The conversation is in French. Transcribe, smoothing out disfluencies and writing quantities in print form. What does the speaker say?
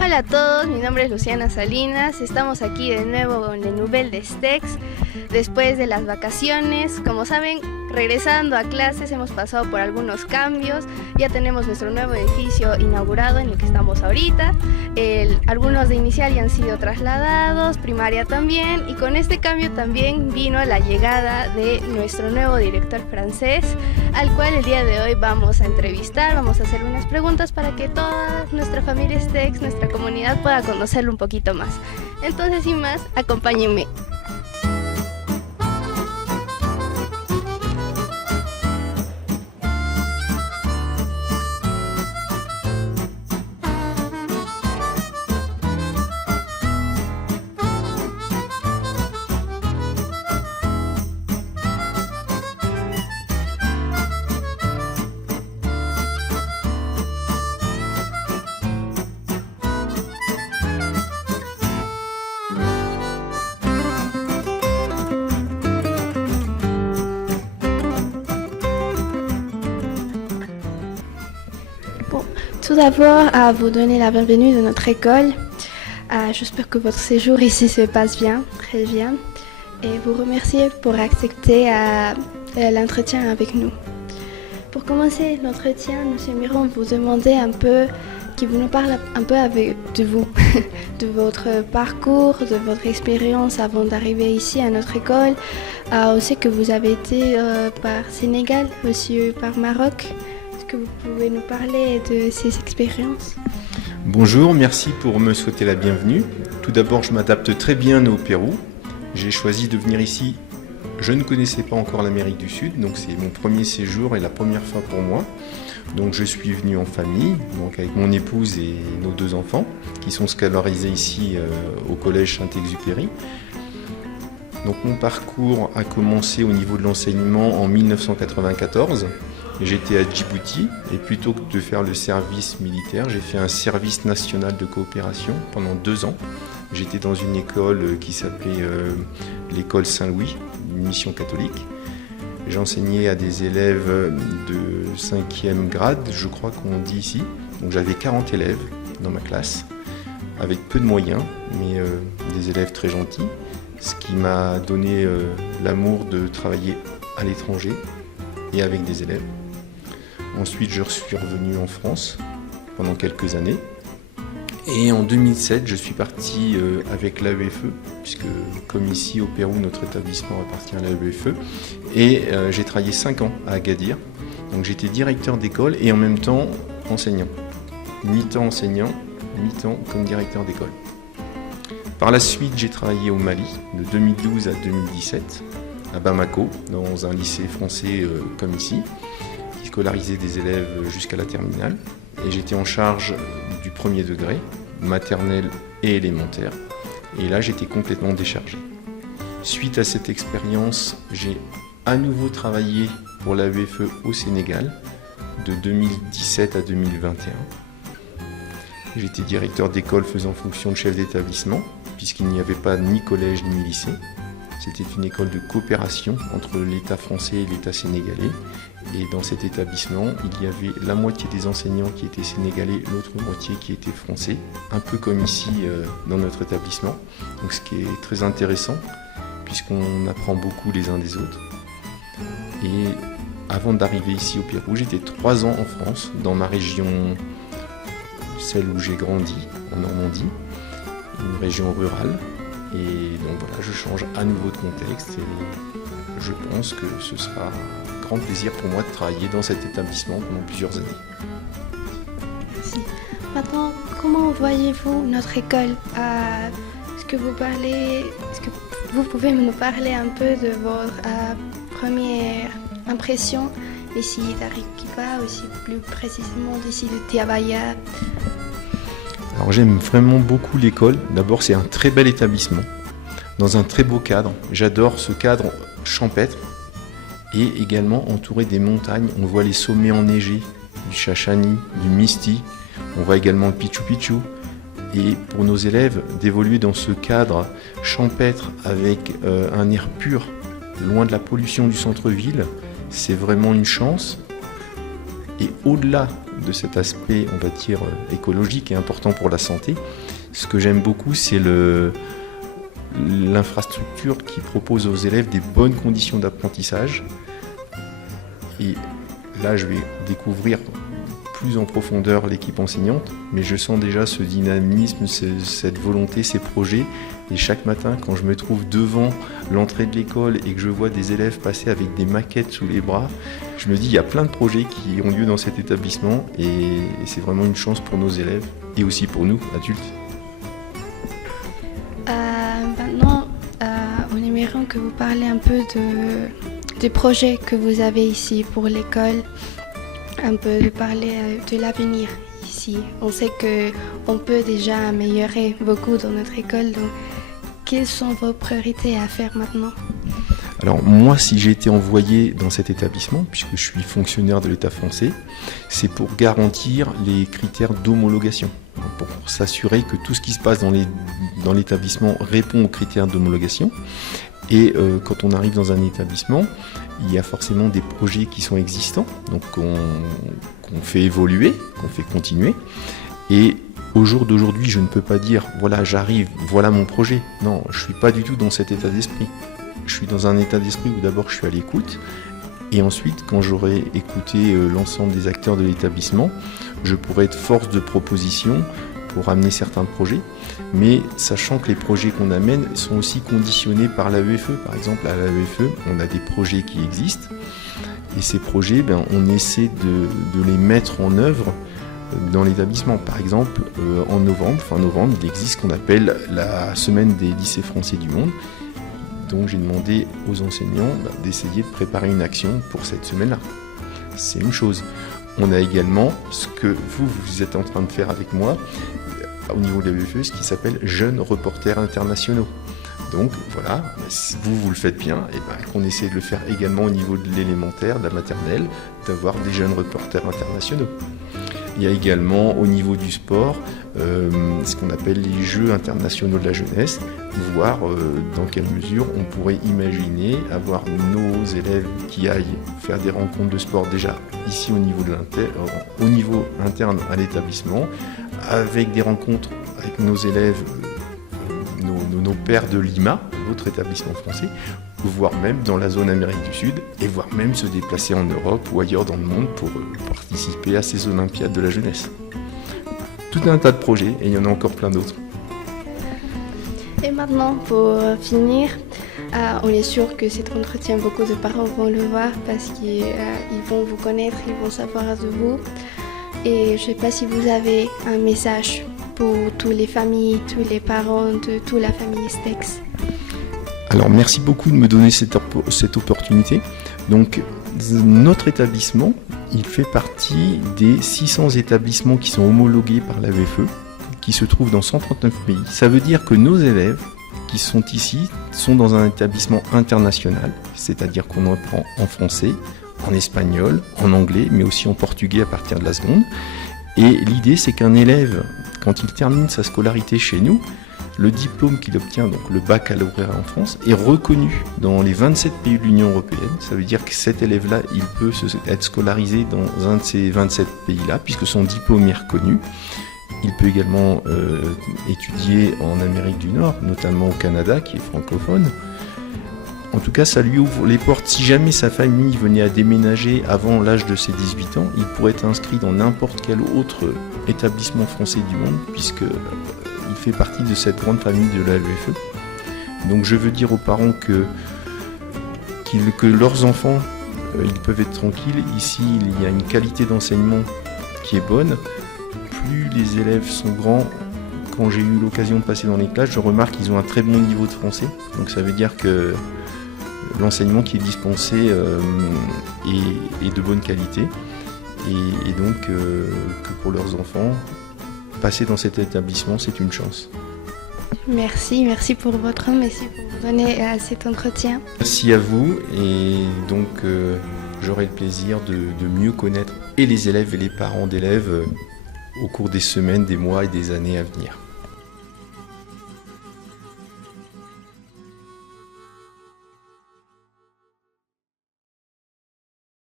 Hola a todos, mi nombre es Luciana Salinas, estamos aquí de nuevo en el Nouvelle des Textes después de las vacaciones. Como saben, regresando a clases hemos pasado por algunos cambios, ya tenemos nuestro nuevo edificio inaugurado en el que estamos ahorita, algunos de inicial ya han sido trasladados, primaria también, y con este cambio también vino la llegada de nuestro nuevo director francés, al cual el día de hoy vamos a entrevistar, vamos a hacer unas preguntas para que toda nuestra familia STEX, nuestra comunidad pueda conocerlo un poquito más. Entonces, sin más, acompáñenme. Bon, tout d'abord, à vous donner la bienvenue de notre école. J'espère que votre séjour ici se passe bien, très bien. Et vous remercier pour accepter l'entretien avec nous. Pour commencer l'entretien, nous aimerions vous demander un peu, que vous nous parlez un peu de vous, de votre parcours, de votre expérience avant d'arriver ici à notre école. Aussi que vous avez été par Sénégal, aussi par Maroc. Est-ce que vous pouvez nous parler de ces expériences ? Bonjour, merci pour me souhaiter la bienvenue. Tout d'abord, je m'adapte très bien au Pérou. J'ai choisi de venir ici. Je ne connaissais pas encore l'Amérique du Sud, donc c'est mon premier séjour et la première fois pour moi. Donc je suis venu en famille, donc avec mon épouse et nos 2 enfants, qui sont scolarisés ici au collège Saint-Exupéry. Donc mon parcours a commencé au niveau de l'enseignement en 1994. J'étais à Djibouti et plutôt que de faire le service militaire, j'ai fait un service national de coopération pendant 2 ans. J'étais dans une école qui s'appelait l'école Saint-Louis, une mission catholique. J'enseignais à des élèves de 5e grade, je crois qu'on dit ici. Donc j'avais 40 élèves dans ma classe, avec peu de moyens, mais des élèves très gentils. Ce qui m'a donné l'amour de travailler à l'étranger et avec des élèves. Ensuite, je suis revenu en France pendant quelques années. Et en 2007, je suis parti avec l'AEFE, puisque comme ici au Pérou, notre établissement appartient à l'AEFE. Et j'ai travaillé 5 ans à Agadir. Donc j'étais directeur d'école et en même temps enseignant. Mi-temps enseignant, mi-temps comme directeur d'école. Par la suite, j'ai travaillé au Mali de 2012 à 2017, à Bamako, dans un lycée français comme ici, qui scolarisait des élèves jusqu'à la terminale. Et j'étais en charge du premier degré, maternelle et élémentaire. Et là, j'étais complètement déchargé. Suite à cette expérience, j'ai à nouveau travaillé pour l'AEFE au Sénégal, de 2017 à 2021. J'étais directeur d'école faisant fonction de chef d'établissement, puisqu'il n'y avait pas ni collège ni lycée. C'était une école de coopération entre l'État français et l'État sénégalais. Et dans cet établissement, il y avait la moitié des enseignants qui étaient sénégalais, l'autre moitié qui était français, un peu comme ici dans notre établissement. Donc ce qui est très intéressant, puisqu'on apprend beaucoup les uns des autres. Et avant d'arriver ici au Pérou, j'étais 3 ans en France, dans ma région, celle où j'ai grandi, en Normandie, une région rurale. Et donc voilà, je change à nouveau de contexte et je pense que ce sera un grand plaisir pour moi de travailler dans cet établissement pendant plusieurs années. Merci. Maintenant, comment voyez-vous notre école ? Est-ce que vous pouvez nous parler un peu de votre première impression ici d'Arequipa, aussi plus précisément d'ici de Tiabaya ? Alors j'aime vraiment beaucoup l'école. D'abord, c'est un très bel établissement, dans un très beau cadre. J'adore ce cadre champêtre et également entouré des montagnes. On voit les sommets enneigés du Chachani, du Misti. On voit également le Pichu Picchu. Et pour nos élèves, d'évoluer dans ce cadre champêtre avec un air pur, loin de la pollution du centre-ville, c'est vraiment une chance. Et au-delà de cet aspect, on va dire, écologique et important pour la santé. Ce que j'aime beaucoup, c'est l'infrastructure qui propose aux élèves des bonnes conditions d'apprentissage. Et là, je vais découvrir plus en profondeur l'équipe enseignante, mais je sens déjà ce dynamisme, cette volonté, ces projets. Et chaque matin, quand je me trouve devant l'entrée de l'école et que je vois des élèves passer avec des maquettes sous les bras, je me dis il y a plein de projets qui ont lieu dans cet établissement et c'est vraiment une chance pour nos élèves et aussi pour nous, adultes. Maintenant, on aimerait que vous parliez un peu des projets que vous avez ici pour l'école, un peu de parler de l'avenir ici. On sait qu'on peut déjà améliorer beaucoup dans notre école, donc quelles sont vos priorités à faire maintenant ? Alors moi, si j'ai été envoyé dans cet établissement, puisque je suis fonctionnaire de l'État français, c'est pour garantir les critères d'homologation, pour s'assurer que tout ce qui se passe dans l'établissement répond aux critères d'homologation. Et quand on arrive dans un établissement, il y a forcément des projets qui sont existants, donc qu'on fait évoluer, qu'on fait continuer. Et au jour d'aujourd'hui, je ne peux pas dire « voilà, j'arrive, voilà mon projet ». Non, je ne suis pas du tout dans cet état d'esprit. Je suis dans un état d'esprit où d'abord je suis à l'écoute, et ensuite, quand j'aurai écouté l'ensemble des acteurs de l'établissement, je pourrai être force de proposition pour amener certains projets, mais sachant que les projets qu'on amène sont aussi conditionnés par l'AEFE. Par exemple, à l'AEFE, on a des projets qui existent, et ces projets, on essaie de les mettre en œuvre dans l'établissement. Par exemple, fin novembre, il existe ce qu'on appelle la semaine des lycées français du monde. Donc j'ai demandé aux enseignants d'essayer de préparer une action pour cette semaine-là. C'est une chose. On a également ce que vous êtes en train de faire avec moi au niveau de l'AEFE, ce qui s'appelle Jeunes Reporters Internationaux. Donc voilà, vous le faites bien, et qu'on essaie de le faire également au niveau de l'élémentaire, de la maternelle, d'avoir des jeunes reporters internationaux. Il y a également au niveau du sport ce qu'on appelle les Jeux internationaux de la jeunesse, voir dans quelle mesure on pourrait imaginer avoir nos élèves qui aillent faire des rencontres de sport déjà ici au niveau interne à l'établissement, avec des rencontres avec nos élèves, nos pairs de Lima, l'autre établissement français, voire même dans la zone Amérique du Sud, et voire même se déplacer en Europe ou ailleurs dans le monde pour participer à ces Olympiades de la jeunesse. Tout un tas de projets, et il y en a encore plein d'autres. Et maintenant, pour finir, on est sûr que cet entretien, beaucoup de parents vont le voir parce qu'ils vont vous connaître, ils vont savoir de vous. Et je ne sais pas si vous avez un message pour toutes les familles, tous les parents de toute la famille Stex. Alors merci beaucoup de me donner cette opportunité. Donc notre établissement, il fait partie des 600 établissements qui sont homologués par l'AEFE, qui se trouvent dans 139 pays. Ça veut dire que nos élèves qui sont ici sont dans un établissement international, c'est-à-dire qu'on apprend en français, en espagnol, en anglais, mais aussi en portugais à partir de la seconde. Et l'idée, c'est qu'un élève, quand il termine sa scolarité chez nous, le diplôme qu'il obtient, donc le baccalauréat en France, est reconnu dans les 27 pays de l'Union européenne. Ça veut dire que cet élève-là, il peut être scolarisé dans un de ces 27 pays-là, puisque son diplôme est reconnu. Il peut également étudier en Amérique du Nord, notamment au Canada, qui est francophone. En tout cas, ça lui ouvre les portes. Si jamais sa famille venait à déménager avant l'âge de ses 18 ans, il pourrait être inscrit dans n'importe quel autre établissement français du monde, puisqu'il fait partie de cette grande famille de l'AEFE. Donc je veux dire aux parents que leurs enfants, ils peuvent être tranquilles. Ici, il y a une qualité d'enseignement qui est bonne. Plus les élèves sont grands, quand j'ai eu l'occasion de passer dans les classes, je remarque qu'ils ont un très bon niveau de français. Donc ça veut dire que l'enseignement qui est dispensé est de bonne qualité. Et donc que pour leurs enfants, passer dans cet établissement, c'est une chance. Merci pour votre temps, merci pour vous donner cet entretien. Merci à vous, et donc j'aurai le plaisir de mieux connaître et les élèves et les parents d'élèves au cours des semaines, des mois et des années à venir.